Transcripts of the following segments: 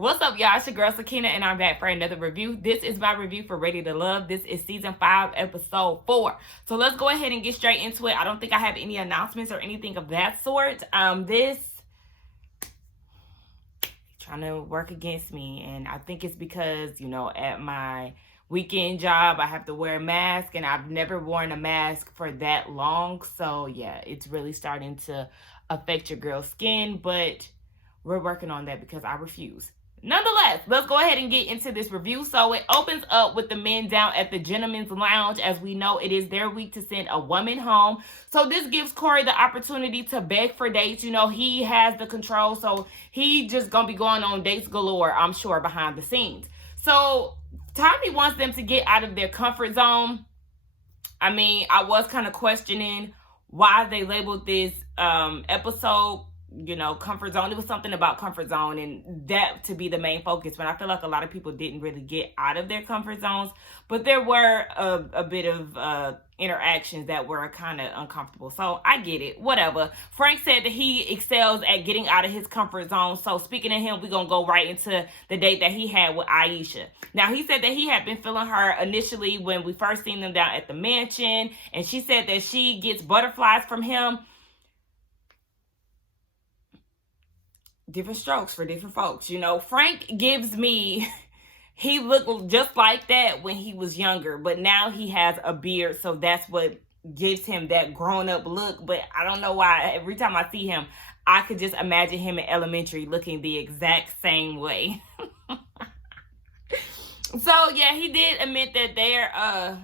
What's up, y'all? It's your girl, Sakina, and I'm back for another review. This is my review for Ready to Love. This is Season 5, Episode 4. So let's go ahead and get straight into it. I don't think I have any announcements or anything of that sort. This trying to work against me, and I think it's because, at my weekend job, I have to wear a mask, and I've never worn a mask for that long. So, yeah, it's really starting to affect your girl's skin, but we're working on that because I refuse. Nonetheless, let's go ahead and get into this review. So it opens up with the men down at the Gentleman's Lounge. As we know, it is their week to send a woman home. So this gives Corey the opportunity to beg for dates. He has the control, so he just gonna be going on dates galore, I'm sure, behind the scenes. So Tommy wants them to get out of their comfort zone. I was kind of questioning why they labeled this episode comfort zone. It was something about comfort zone and that to be the main focus, but I feel like a lot of people didn't really get out of their comfort zones, but there were a bit of interactions that were kind of uncomfortable. So I get it, whatever. Frank said that he excels at getting out of his comfort zone. So speaking of him, we're gonna go right into the date that he had with Aisha. Now, he said that he had been feeling her initially when we first seen them down at the mansion, and she said that she gets butterflies from him. Different strokes for different folks. Frank gives me, he looked just like that when he was younger, but now he has a beard, so that's what gives him that grown-up look. But I don't know why, every time I see him, I could just imagine him in elementary looking the exact same way. So, yeah, he did admit that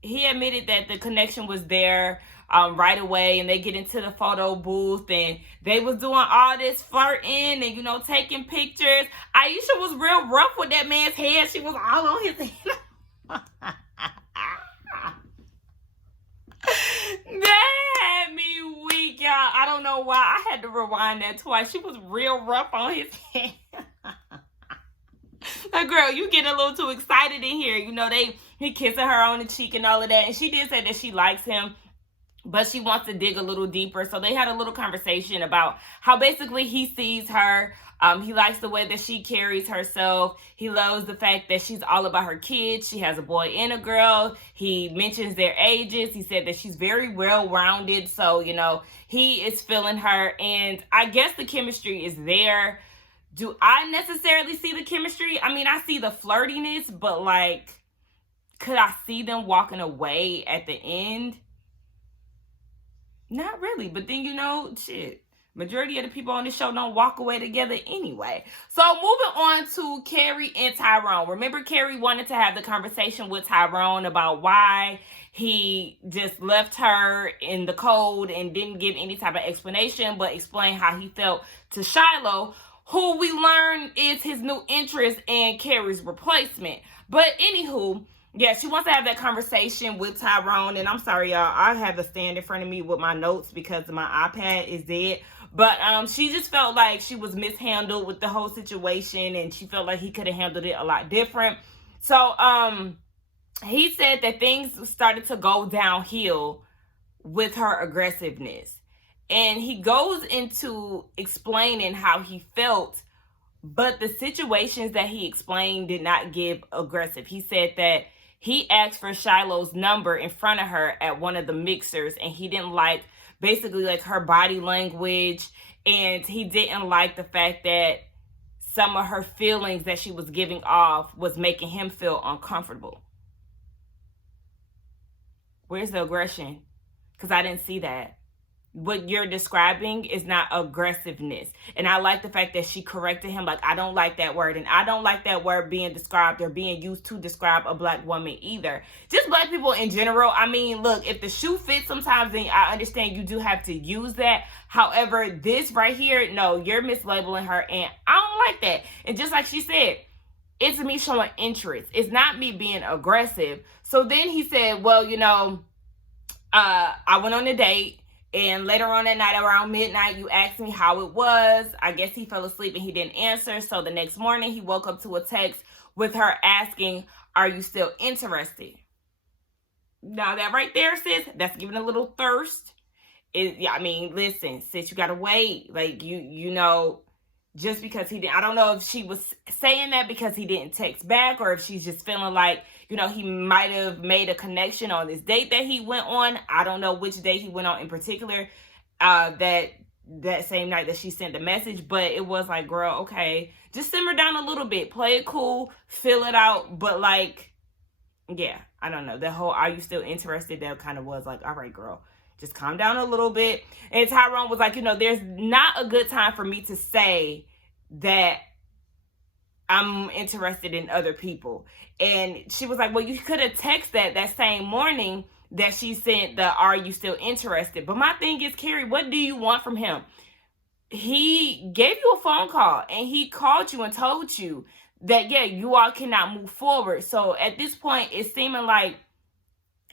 he admitted that the connection was there right away, and they get into the photo booth, and they was doing all this flirting and, taking pictures. Aisha was real rough with that man's head. She was all on his head. That had me weak, y'all. I don't know why. I had to rewind that twice. She was real rough on his head. Like, girl, you getting a little too excited in here. He kissing her on the cheek and all of that. And she did say that she likes him, but she wants to dig a little deeper. So they had a little conversation about how basically he sees her. He likes the way that she carries herself. He loves the fact that she's all about her kids. She has a boy and a girl. He mentions their ages. He said that she's very well-rounded. So, he is feeling her. And I guess the chemistry is there. Do I necessarily see the chemistry? I see the flirtiness, but could I see them walking away at the end? Not really, but then, shit. Majority of the people on this show don't walk away together anyway. So moving on to Carrie and Tyrone. Remember, Carrie wanted to have the conversation with Tyrone about why he just left her in the cold and didn't give any type of explanation, but explain how he felt to Shiloh, who we learn is his new interest in Carrie's replacement. But anywho, yeah, she wants to have that conversation with Tyrone. And I'm sorry, y'all, I have a stand in front of me with my notes because my iPad is dead. But she just felt like she was mishandled with the whole situation, and she felt like he could have handled it a lot different. So he said that things started to go downhill with her aggressiveness. And he goes into explaining how he felt, but the situations that he explained did not give aggressive. He said that he asked for Shiloh's number in front of her at one of the mixers, and he didn't like her body language, and he didn't like the fact that some of her feelings that she was giving off was making him feel uncomfortable. Where's the aggression? Because I didn't see that. What you're describing is not aggressiveness. And I like the fact that she corrected him. I don't like that word. And I don't like that word being described or being used to describe a black woman either. Just black people in general. Look, if the shoe fits sometimes, then I understand you do have to use that. However, this right here, no, you're mislabeling her. And I don't like that. And just like she said, it's me showing interest. It's not me being aggressive. So then he said, well, I went on a date. And later on that night, around midnight, you asked me how it was. I guess he fell asleep and he didn't answer. So the next morning, he woke up to a text with her asking, are you still interested? Now that right there, sis, that's giving a little thirst. Listen, sis, you got to wait. just because he didn't. I don't know if she was saying that because he didn't text back, or if she's just feeling like, he might have made a connection on this date that he went on. I don't know which date he went on in particular, that same night that she sent the message, but it was like, girl, okay, just simmer down a little bit, play it cool, feel it out. But like, yeah, I don't know, that whole "are you still interested?" that kind of was like, all right, girl, just calm down a little bit. And Tyrone was like, there's not a good time for me to say that I'm interested in other people. And she was like, well, you could have texted that same morning that she sent the "are you still interested?" But my thing is, Carrie, what do you want from him? He gave you a phone call and he called you and told you that, yeah, you all cannot move forward. So at this point, it's seeming like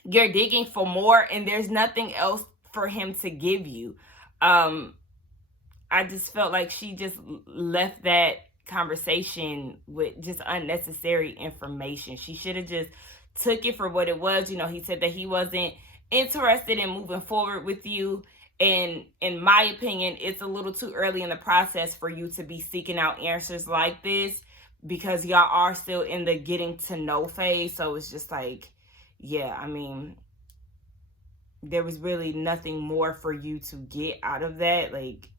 you're digging for more and there's nothing else for him to give you. I just felt like she just left that conversation with just unnecessary information. She should have just took it for what it was. He said that he wasn't interested in moving forward with you. And in my opinion, it's a little too early in the process for you to be seeking out answers like this, because y'all are still in the getting to know phase. So it's just like, yeah, I mean, there was really nothing more for you to get out of that. Like,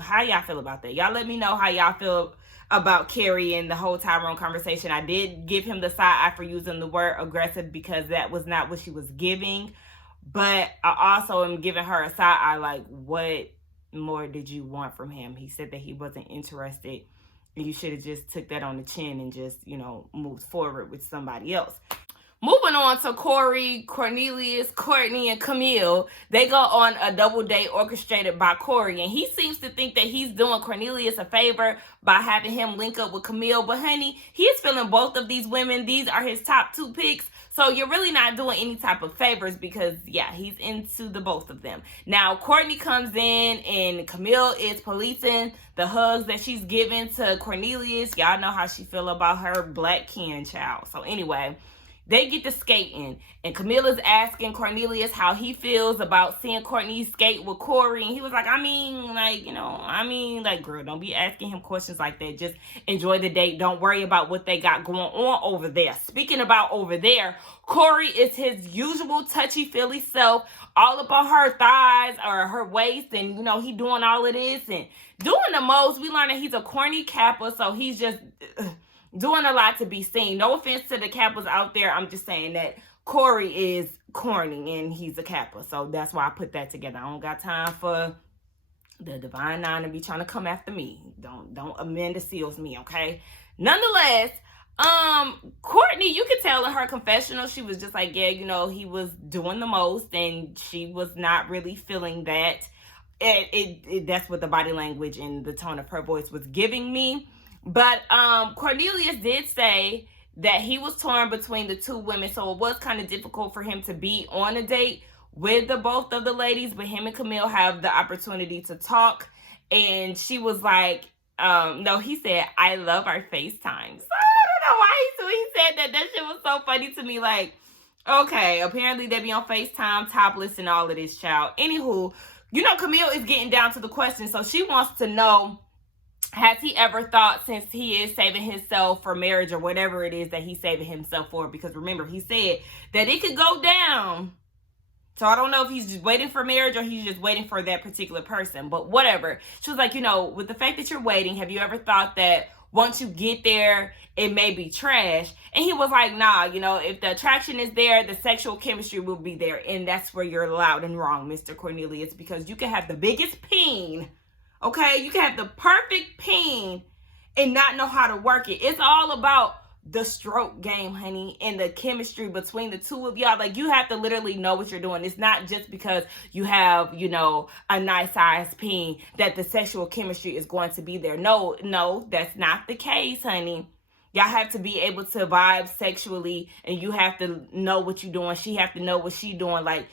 how y'all feel about that? Y'all let me know how y'all feel about Carrie and the whole Tyrone conversation. I did give him the side eye for using the word aggressive, because that was not what she was giving. But I also am giving her a side eye, like, what more did you want from him? He said that he wasn't interested, and you should have just took that on the chin and just, moved forward with somebody else. Moving on to Corey, Cornelius, Courtney, and Camille. They go on a double date orchestrated by Corey. And he seems to think that he's doing Cornelius a favor by having him link up with Camille. But honey, he's feeling both of these women. These are his top 2 picks. So you're really not doing any type of favors, because, yeah, he's into the both of them. Now, Courtney comes in and Camille is policing the hugs that she's giving to Cornelius. Y'all know how she feel about her black kin child. So anyway, they get to skating, and Camilla's asking Cornelius how he feels about seeing Courtney skate with Corey. And he was like, girl, don't be asking him questions like that. Just enjoy the date. Don't worry about what they got going on over there. Speaking about over there, Corey is his usual touchy-feely self, all up on her thighs or her waist, and, he doing all of this and doing the most. We learned that he's a corny Kappa, so he's just doing a lot to be seen. No offense to the Kappas out there. I'm just saying that Corey is corny and he's a Kappa. So that's why I put that together. I don't got time for the Divine Nine to be trying to come after me. Don't Amanda Seals me, okay? Nonetheless, Courtney, you could tell in her confessional, she was just like, yeah, he was doing the most, and she was not really feeling that. That's what the body language and the tone of her voice was giving me. But Cornelius did say that he was torn between the 2 women, so it was kind of difficult for him to be on a date with both of the ladies, but him and Camille have the opportunity to talk. And she was like, no, he said, I love our FaceTimes. I don't know why he said that. That shit was so funny to me. Like, okay, apparently they be on FaceTime, topless, and all of this, child. Anywho, Camille is getting down to the question, so she wants to know, has he ever thought, since he is saving himself for marriage or whatever it is that he's saving himself for? Because remember, he said that it could go down. So I don't know if he's just waiting for marriage or he's just waiting for that particular person. But whatever. She was like, with the fact that you're waiting, have you ever thought that once you get there, it may be trash? And he was like, nah, if the attraction is there, the sexual chemistry will be there. And that's where you're loud and wrong, Mr. Cornelius, because you can have the biggest peen. Okay, you can have the perfect peen and not know how to work it. It's all about the stroke game, honey, and the chemistry between the 2 of y'all. Like, you have to literally know what you're doing. It's not just because you have, a nice size peen that the sexual chemistry is going to be there. No, that's not the case, honey. Y'all have to be able to vibe sexually, and you have to know what you're doing. She have to know what she's doing. Like,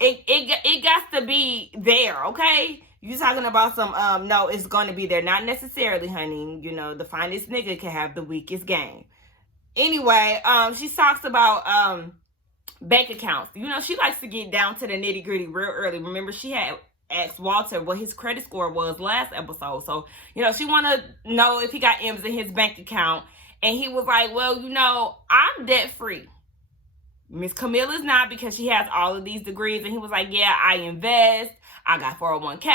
it got to be there, okay? You talking about some, no, it's going to be there. Not necessarily, honey. The finest nigga can have the weakest game. Anyway, she talks about bank accounts. She likes to get down to the nitty gritty real early. Remember, she had asked Walter what his credit score was last episode. So, she want to know if he got M's in his bank account. And he was like, well, I'm debt free. Miss Camilla's not, because she has all of these degrees. And he was like, yeah, I invest. I got 401k.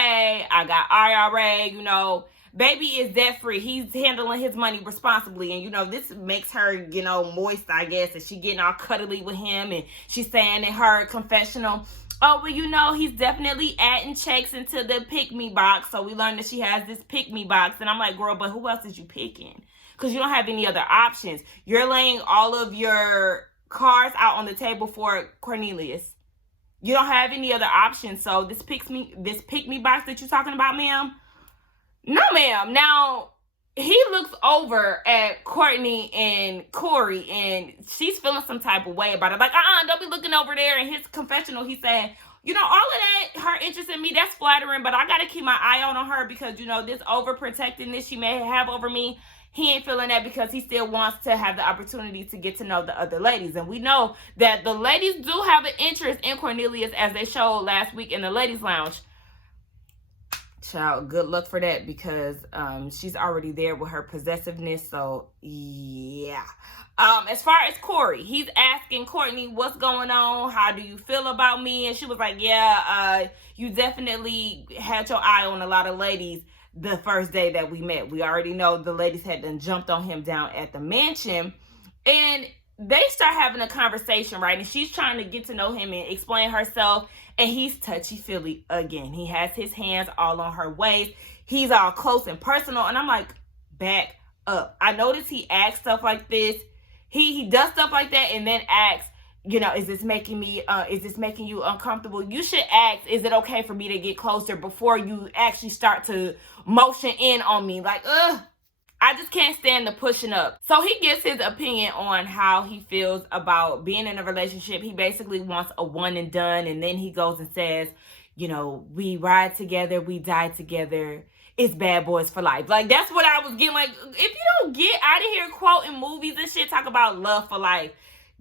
I got IRA. Baby is debt free. He's handling his money responsibly. And, this makes her, moist, I guess. And she getting all cuddly with him. And she's saying in her confessional, oh, well, he's definitely adding checks into the pick-me box. So we learned that she has this pick-me box. And I'm like, girl, but who else is you picking? Because you don't have any other options. You're laying all of your cards out on the table for Cornelius. You don't have any other options. So this pick-me box that you're talking about, ma'am? No, ma'am. Now, he looks over at Courtney and Corey, and she's feeling some type of way about it. Like, don't be looking over there. In his confessional, he said, all of that, her interest in me, that's flattering, but I got to keep my eye on her because, this overprotectiveness she may have over me, he ain't feeling that, because he still wants to have the opportunity to get to know the other ladies. And we know that the ladies do have an interest in Cornelius, as they showed last week in the ladies' lounge. Child, good luck for that, because she's already there with her possessiveness. So, yeah. As far as Corey, he's asking Courtney, what's going on? How do you feel about me? And she was like, yeah, you definitely had your eye on a lot of ladies the first day that we met. We already know the ladies had done jumped on him down at the mansion. And they start having a conversation, right? And she's trying to get to know him and explain herself. And he's touchy-feely again. He has his hands all on her waist. He's all close and personal. And I'm like, back up. I notice he acts stuff like this. He does stuff like that and then asks, is this making you uncomfortable? You should ask, is it okay for me to get closer, before you actually start to motion in on me? Like, I just can't stand the pushing up. So he gives his opinion on how he feels about being in a relationship. He basically wants a one and done. And then he goes and says, we ride together, we die together. It's bad boys for life. Like, that's what I was getting. Like, if you don't get out of here quoting movies and shit, talk about love for life,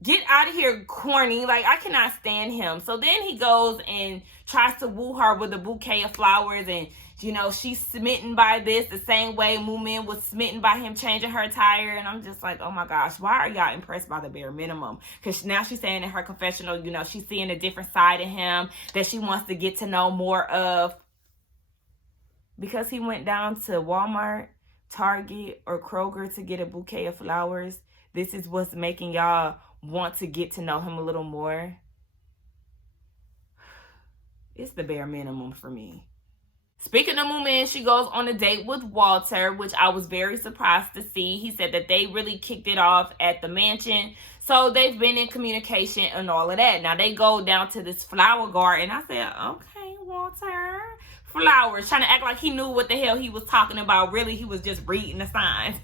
get out of here, corny. Like, I cannot stand him. So then he goes and tries to woo her with a bouquet of flowers. And, she's smitten by this the same way Moomin was smitten by him changing her attire. And I'm just like, oh my gosh, why are y'all impressed by the bare minimum? Because now she's saying in her confessional, she's seeing a different side of him that she wants to get to know more of. Because he went down to Walmart, Target, or Kroger to get a bouquet of flowers, this is what's making y'all want to get to know him a little more. It's the bare minimum for me. Speaking of Moomin, she goes on a date with Walter, which I was very surprised to see. He said that they really kicked it off at the mansion. So they've been in communication and all of that. Now they go down to this flower garden. I said, okay, Walter. Flowers. Trying to act like he knew what the hell he was talking about. Really, he was just reading the signs.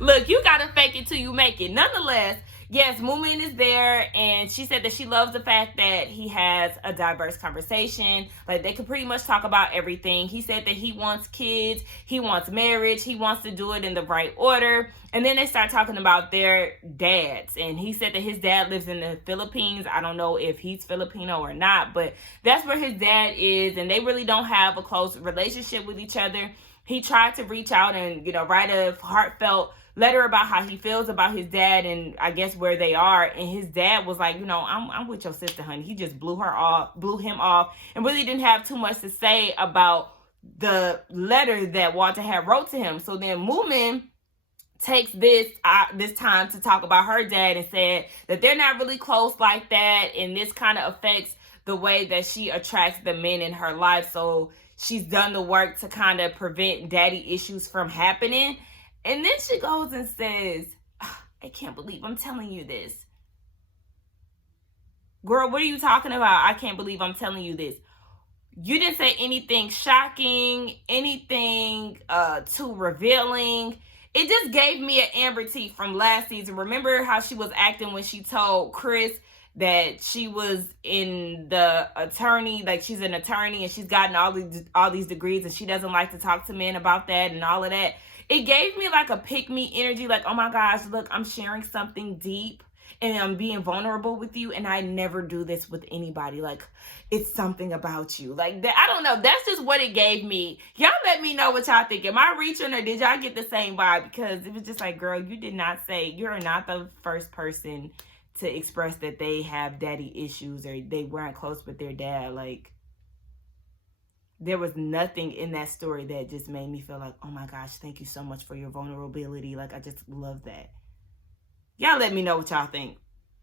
Look, you got to fake it till you make it. Nonetheless, yes, Moomin is there, and she said that she loves the fact that he has a diverse conversation. Like, they can pretty much talk about everything. He said that he wants kids, he wants marriage, he wants to do it in the right order. And then they start talking about their dads, and he said that his dad lives in the Philippines. I don't know if he's Filipino or not, but that's where his dad is, and they really don't have a close relationship with each other. He tried to reach out and, write a heartfelt letter about how he feels about his dad and I guess where they are. And his dad was like, I'm with your sister, honey. He just blew him off, and really didn't have too much to say about the letter that Walter had wrote to him. So then Moomin takes this time to talk about her dad and said that they're not really close like that, and this kind of affects the way that she attracts the men in her life. So she's done the work to kind of prevent daddy issues from happening. And then she goes and says, I can't believe I'm telling you this. Girl, what are you talking about? I can't believe I'm telling you this. You didn't say anything shocking, anything too revealing. It just gave me an Amber T from last season. Remember how she was acting when she told Chris that she was in the attorney, like she's an attorney and she's gotten all these degrees and she doesn't like to talk to men about that and all of that. It gave me like a pick me energy, like, oh my gosh, look, I'm sharing something deep. and I'm being vulnerable with you, and I never do this with anybody. Like, it's something about you. Like, that, I don't know. That's just what it gave me. Y'all let me know what y'all think. Am I reaching, or did y'all get the same vibe? Because it was just like, girl, you did not say, you're not the first person to express that they have daddy issues or they weren't close with their dad. Like, there was nothing in that story that just made me feel like, oh my gosh, thank you so much for your vulnerability. Like, I just love that. Y'all let me know what y'all think.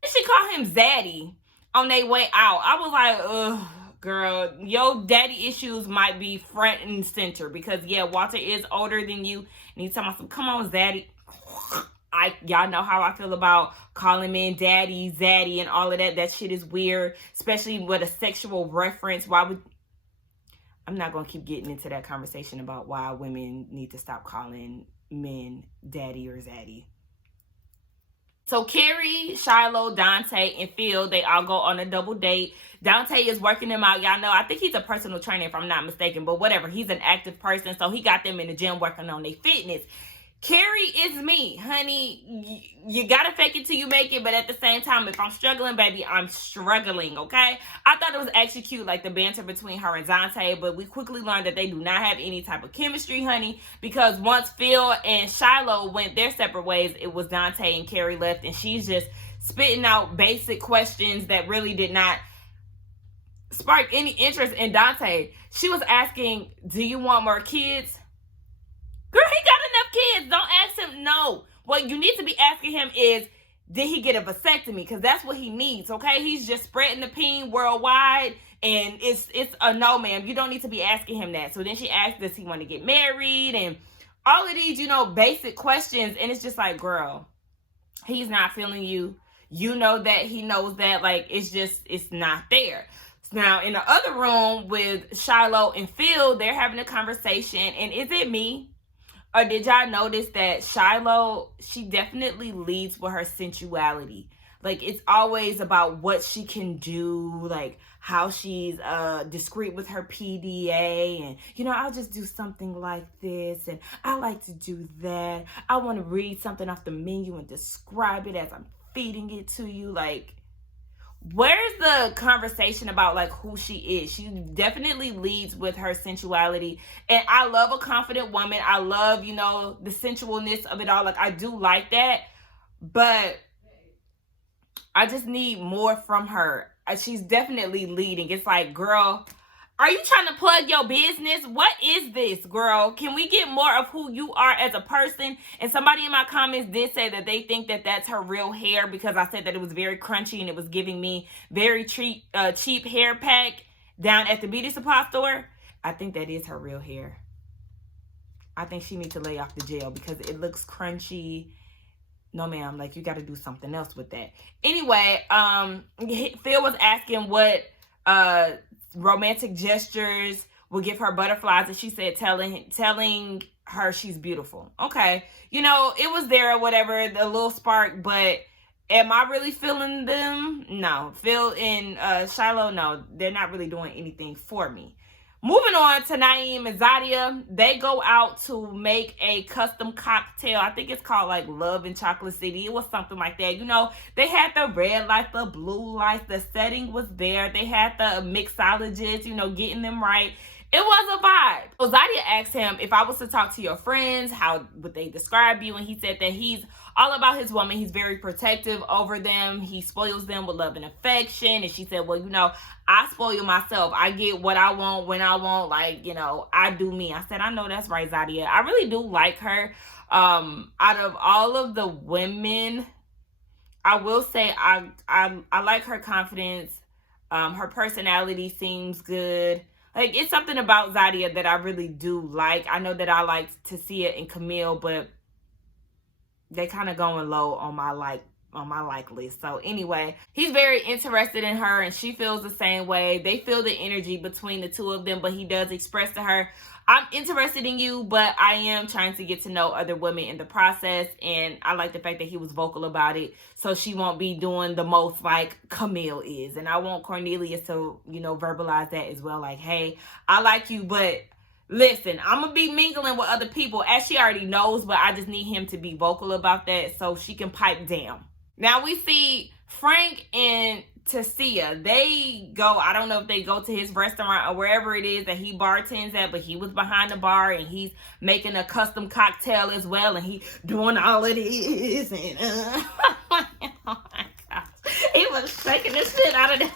She called him Zaddy on their way out. I was like, ugh, girl, your daddy issues might be front and center because, yeah, Walter is older than you. And he's talking about some, come on, Zaddy. Y'all know how I feel about calling men daddy, Zaddy, and all of that. That shit is weird, especially with a sexual reference. Why would... I'm not going to keep getting into that conversation about why women need to stop calling men daddy or Zaddy. So Carrie, Shiloh, Dante, and Phil, they all go on a double date. Dante is working them out. Y'all know, I think he's a personal trainer if I'm not mistaken, but whatever. He's an active person, so he got them in the gym working on their fitness. Carrie is me, honey. You gotta fake it till you make it, but at the same time, if I'm struggling, baby, I'm struggling, okay? I thought it was actually cute, like the banter between her and Dante, but we quickly learned that they do not have any type of chemistry, honey, because once Phil and Shiloh went their separate ways, it was Dante and Carrie left, and she's just spitting out basic questions that really did not spark any interest in Dante. She was asking, do you want more kids? Girl, he got enough kids. Don't ask him. No. What you need to be asking him is, did he get a vasectomy? Because that's what he needs, okay? He's just spreading the peen worldwide, and it's a no, ma'am. You don't need to be asking him that. So then she asked, does he want to get married? And all of these, basic questions. And it's just like, girl, he's not feeling you. You know that he knows that. Like, it's not there. Now, in the other room with Shiloh and Phil, they're having a conversation. And is it me? Or did y'all notice that Shiloh, she definitely leads with her sensuality. Like, it's always about what she can do, like how she's discreet with her PDA. And, I'll just do something like this. And I like to do that. I want to read something off the menu and describe it as I'm feeding it to you. Like, where's the conversation about like who she is? She definitely leads with her sensuality, and I love a confident woman. I love, the sensualness of it all. Like, I do like that, but I just need more from her. She's definitely leading. It's like, girl, are you trying to plug your business? What is this, girl? Can we get more of who you are as a person? And somebody in my comments did say that they think that that's her real hair, because I said that it was very crunchy and it was giving me very cheap hair pack down at the beauty supply store. I think that is her real hair. I think she needs to lay off the gel because it looks crunchy. No, ma'am. Like, you got to do something else with that. Anyway, Phil was asking what romantic gestures will give her butterflies, and she said telling her she's beautiful. Okay, it was there or whatever, the little spark, but am I really feeling them? No. Phil and Shiloh, no, they're not really doing anything for me. Moving on to Naeem and Zadia, they go out to make a custom cocktail. I think it's called like Love in Chocolate City. It was something like that. They had the red lights, the blue lights, the setting was there. They had the mixologists, getting them right. It was a vibe. So Zadia asked him, if I was to talk to your friends, how would they describe you? And he said that he's all about his woman. He's very protective over them. He spoils them with love and affection. And she said, well, I spoil myself. I get what I want when I want. Like, I do me. I said, I know that's right, Zadia. I really do like her. Out of all of the women, I will say I like her confidence. Her personality seems good. Like, it's something about Zadia that I really do like. I know that I like to see it in Camille, but they kind of going low on my like list. So anyway, he's very interested in her, and she feels the same way. They feel the energy between the two of them, but he does express to her, I'm interested in you, but I am trying to get to know other women in the process. And I like the fact that he was vocal about it, so she won't be doing the most like Camille is. And I want Cornelius to, verbalize that as well. Like, hey, I like you, but listen, I'm going to be mingling with other people, as she already knows, but I just need him to be vocal about that so she can pipe down. Now we see Frank and Tacia. They go, I don't know if they go to his restaurant or wherever it is that he bartends at, but he was behind the bar and he's making a custom cocktail as well, and he doing all of this. And oh my gosh. He was shaking the shit out of them.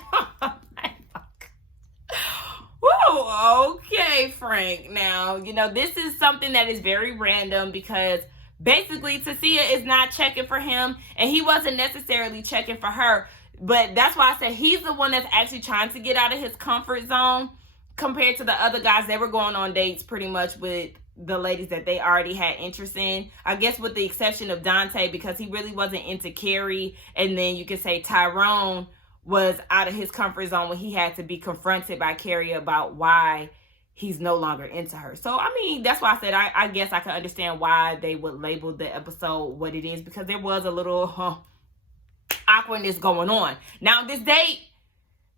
Whoa, okay, Frank. Now, this is something that is very random because basically Tacia is not checking for him and he wasn't necessarily checking for her. But that's why I said he's the one that's actually trying to get out of his comfort zone compared to the other guys. They were going on dates pretty much with the ladies that they already had interest in. I guess with the exception of Dante, because he really wasn't into Carrie. And then you could say Tyrone was out of his comfort zone when he had to be confronted by Carrie about why he's no longer into her. So, I mean, that's why I said I guess I can understand why they would label the episode what it is, because there was a little awkwardness going on. Now, this date,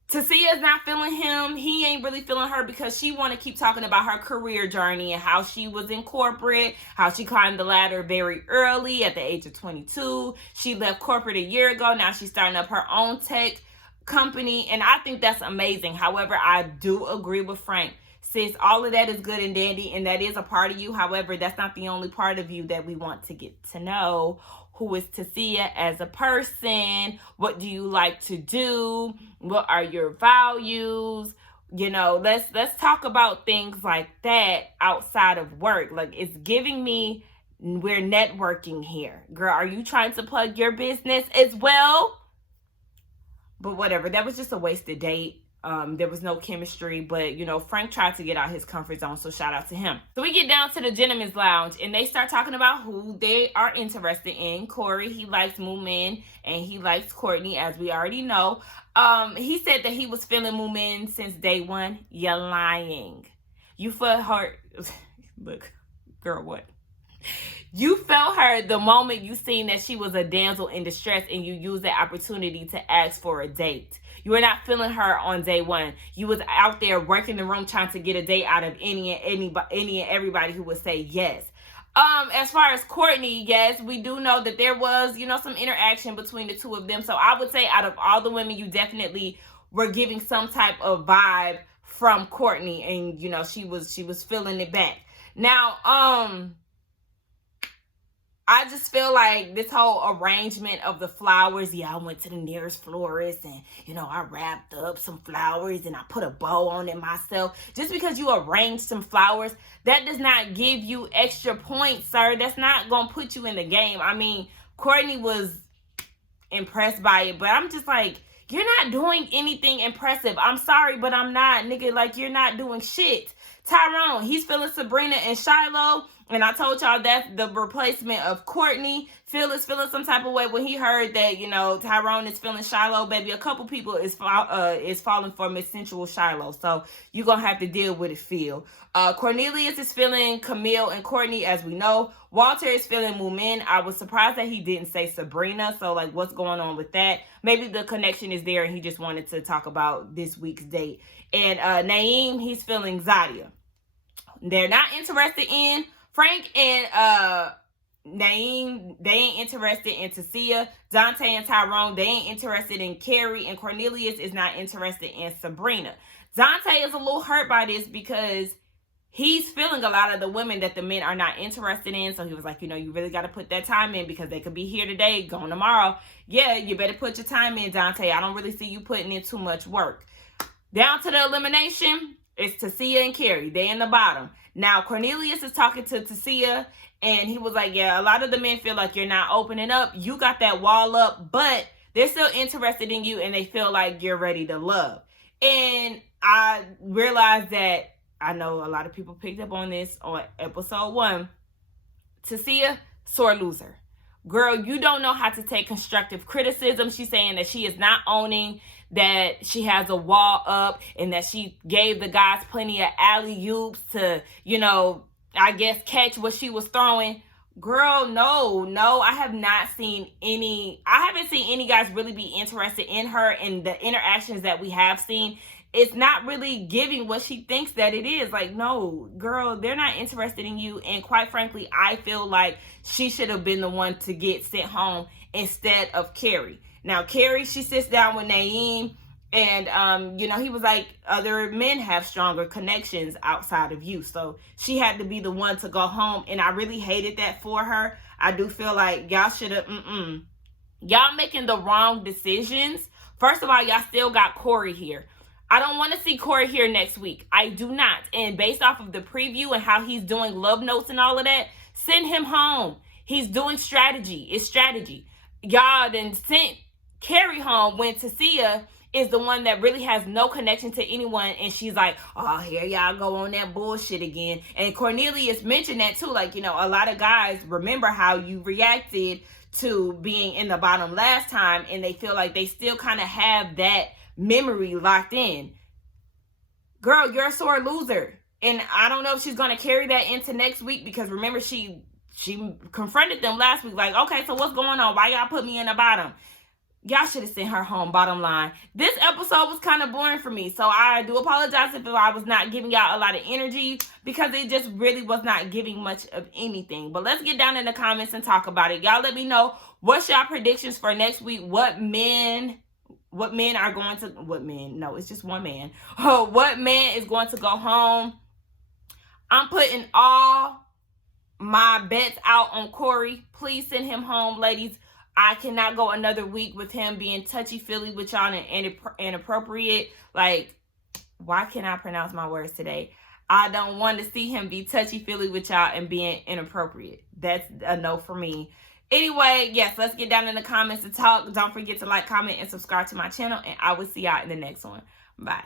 Tacia is not feeling him. He ain't really feeling her because she want to keep talking about her career journey and how she was in corporate, how she climbed the ladder very early at the age of 22. She left corporate a year ago. Now she's starting up her own tech company, and I think that's amazing. However, I do agree with Frank. Sis, all of that is good and dandy, and that is a part of you. However, that's not the only part of you that we want to get to know. Who is Tacia as a person? What do you like to do? What are your values? Let's talk about things like that outside of work. Like, it's giving me, we're networking here. Girl, are you trying to plug your business as well? But whatever, that was just a wasted date. There was no chemistry, but Frank tried to get out his comfort zone, so shout out to him. So we get down to the gentleman's lounge and they start talking about who they are interested in. Corey, he likes Moomin, and he likes Courtney, as we already know. He said that he was feeling Moomin since day one. You're lying. You felt her. Look, girl, what? You felt her the moment you seen that she was a damsel in distress and you used that opportunity to ask for a date. You were not feeling her on day one. You was out there working the room trying to get a date out of any and everybody who would say yes. As far as Courtney, yes, we do know that there was, some interaction between the two of them. So I would say out of all the women, you definitely were giving some type of vibe from Courtney, and she was feeling it back. Now, I just feel like this whole arrangement of the flowers. Yeah, I went to the nearest florist and, I wrapped up some flowers and I put a bow on it myself. Just because you arrange some flowers, that does not give you extra points, sir. That's not going to put you in the game. I mean, Courtney was impressed by it, but I'm just like, you're not doing anything impressive. I'm sorry, but I'm not, nigga. Like, you're not doing shit. Tyrone, he's feeling Sabrina and Shiloh. And I told y'all that's the replacement of Courtney. Phil is feeling some type of way when he heard that, Tyrone is feeling Shiloh. Baby, a couple people is falling for Miss Sensual Shiloh. So you're going to have to deal with it, Phil. Cornelius is feeling Camille and Courtney, as we know. Walter is feeling Moomin. I was surprised that he didn't say Sabrina. So, like, what's going on with that? Maybe the connection is there and he just wanted to talk about this week's date. And Naeem, he's feeling Zadia. They're not interested in Frank and Naeem. They ain't interested in Tacia. Dante and Tyrone, they ain't interested in Carrie, and Cornelius is not interested in Sabrina. Dante is a little hurt by this because he's feeling a lot of the women that the men are not interested in. So he was like, you really got to put that time in because they could be here today, gone tomorrow. Yeah, you better put your time in, Dante. I don't really see you putting in too much work. Down to the elimination, it's Tacia and Carrie. They in the bottom. Now, Cornelius is talking to Tacia, and he was like, yeah, a lot of the men feel like you're not opening up. You got that wall up, but they're still interested in you, and they feel like you're ready to love. And I realized that, I know a lot of people picked up on this on episode 1. Tacia, sore loser. Girl, you don't know how to take constructive criticism. She's saying that she is not owning that she has a wall up and that she gave the guys plenty of alley-oops to, I guess catch what she was throwing. Girl, no, I haven't seen any guys really be interested in her, and the interactions that we have seen it's not really giving what she thinks that it is. Like, no, girl, they're not interested in you. And quite frankly, I feel like she should have been the one to get sent home instead of Carrie. Now, Carrie, she sits down with Naeem, and he was like, other men have stronger connections outside of you. So she had to be the one to go home. And I really hated that for her. I do feel like y'all should have, y'all making the wrong decisions. First of all, y'all still got Corey here. I don't want to see Corey here next week. I do not. And based off of the preview and how he's doing love notes and all of that, send him home. He's doing strategy. It's strategy. Y'all then sent Carrie home when Tacia is the one that really has no connection to anyone, and she's like, oh, here y'all go on that bullshit again. And Cornelius mentioned that too, like, a lot of guys remember how you reacted to being in the bottom last time, and they feel like they still kind of have that memory locked in. Girl, you're a sore loser, and I don't know if she's going to carry that into next week, because remember, she confronted them last week, like, okay, so what's going on? Why y'all put me in the bottom? Y'all should have sent her home, bottom line. This episode was kind of boring for me, so I do apologize if I was not giving y'all a lot of energy, because it just really was not giving much of anything. But let's get down in the comments and talk about it. Y'all let me know, what's y'all predictions for next week? What men are going to, no, it's just one man. Oh, what man is going to go home? I'm putting all my bets out on Corey. Please send him home, ladies. I cannot go another week with him being touchy-feely with y'all and inappropriate. Like, why can't I pronounce my words today? I don't want to see him be touchy-feely with y'all and being inappropriate. That's a no for me. Anyway, yes, let's get down in the comments to talk. Don't forget to like, comment, and subscribe to my channel. And I will see y'all in the next one. Bye.